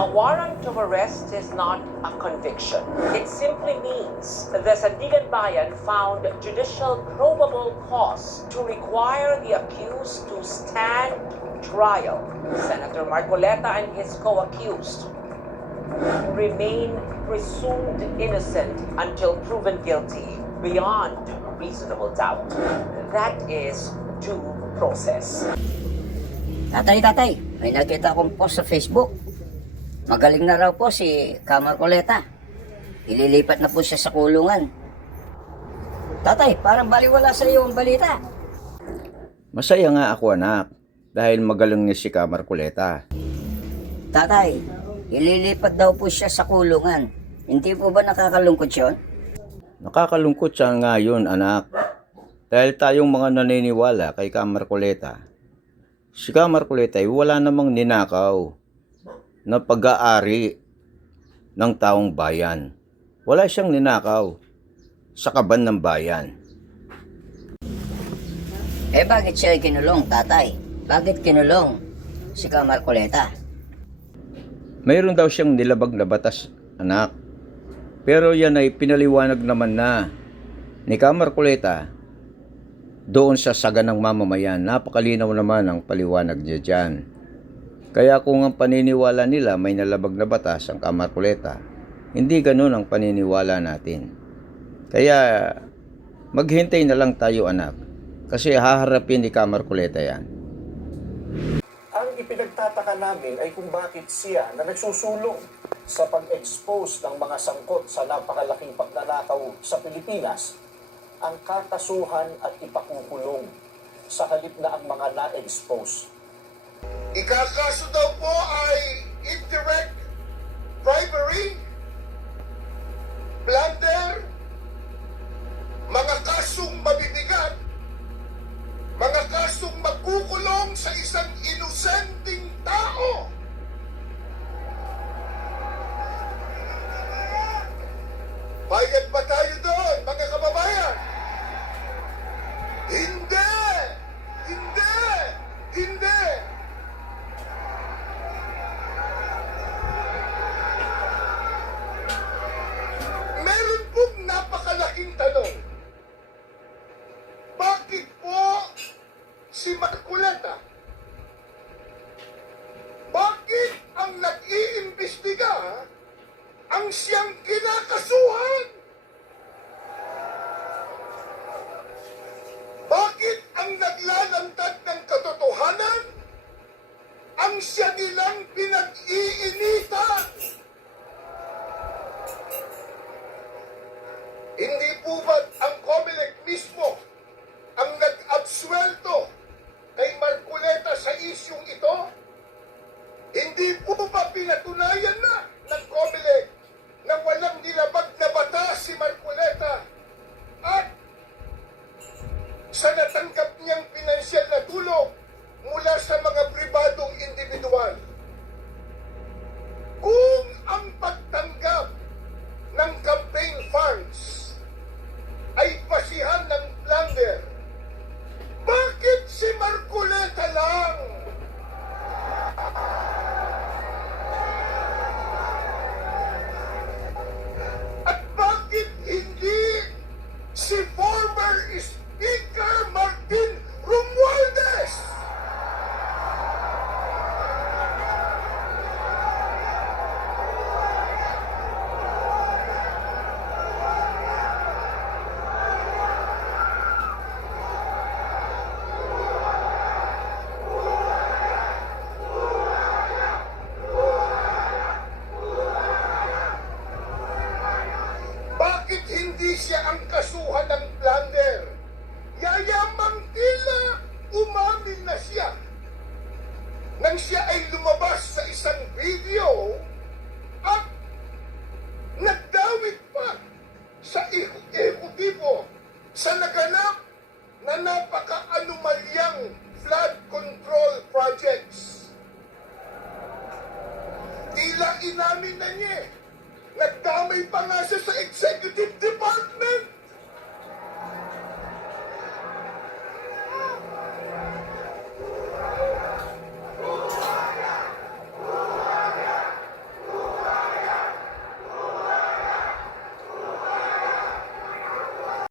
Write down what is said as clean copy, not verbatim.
A warrant of arrest is not a conviction. It simply means the Sandigan Bayan found judicial probable cause to require the accused to stand trial. Senator Marcoleta and his co-accused remain presumed innocent until proven guilty beyond reasonable doubt. That is due process. Tatay, may nakita akong post sa Facebook. Magaling na raw po si Marcoleta. Ililipat na po siya sa kulungan. Tatay, parang baliwala sa iyo ang balita. Masaya nga ako anak, dahil magaling niya si Marcoleta. Tatay, ililipat daw po siya sa kulungan. Hindi po ba nakakalungkot yun? Nakakalungkot siya nga yun anak, dahil tayong mga naniniwala kay Marcoleta. Si Marcoleta ay wala namang ninakaw na pag-aari ng taong bayan. Wala siyang ninakaw sa kaban ng bayan. Bakit siya kinulong, tatay? Bakit kinulong si Marcoleta? Mayroon daw siyang nilabag na batas, anak. Pero yan ay pinaliwanag naman na ni Marcoleta doon sa saga ng mamamayan. Napakalinaw naman ang paliwanag niya dyan. Kaya kung ang paniniwala nila may nalabag na batas ang Marcoleta, hindi ganun ang paniniwala natin. Kaya maghintay na lang tayo anak, kasi haharapin ni Marcoleta yan. Ang ipinagtataka namin ay kung bakit siya na nagsusulong sa pag-expose ng mga sangkot sa napakalaking pagnanakaw sa Pilipinas ang kakasuhan at ipakukulong sa halip na ang mga na-expose. Ikakaso daw po ay indirect bribery, plunder, mga kasong mabibigat, mga kasong magkukulong sa isang inosenteng tao. Bayad ba tayo doon, mga kababayan? Hindi! Hindi! Hindi! Meron pong napakalaking tanong. Bakit po si Marcoleta? Bakit ang nag-iimbestiga ang siyang kinakasuhan? Bakit ang naglalantad ng katotohanan ang siya nilang pinag-iinitan? Hindi po ba ang COMELEC mismo ang nag-absuelto kay Marcoleta sa isyung ito? Hindi po ba pinatunayan na ng COMELEC na walang nilabag na batas si Marcoleta at sa natanggap niyang pinansyal na tulong mula sa mga pribadong individual? Kung ang pagtanggap ng campaign funds ay basihan ng plunder, bakit si Marcoleta lang? At bakit hindi si former Speaker Martin Romualdez? Bakit hindi siya ang kasuhan ng plunder? Yayamang tila umamin na siya nang siya ay lumabas sa isang video at nagdawit pa sa ehekutibo sa naganap na napaka-anomalyang flood control projects. Tila inamin na niya. Nagdamay pa nga siya sa executive department.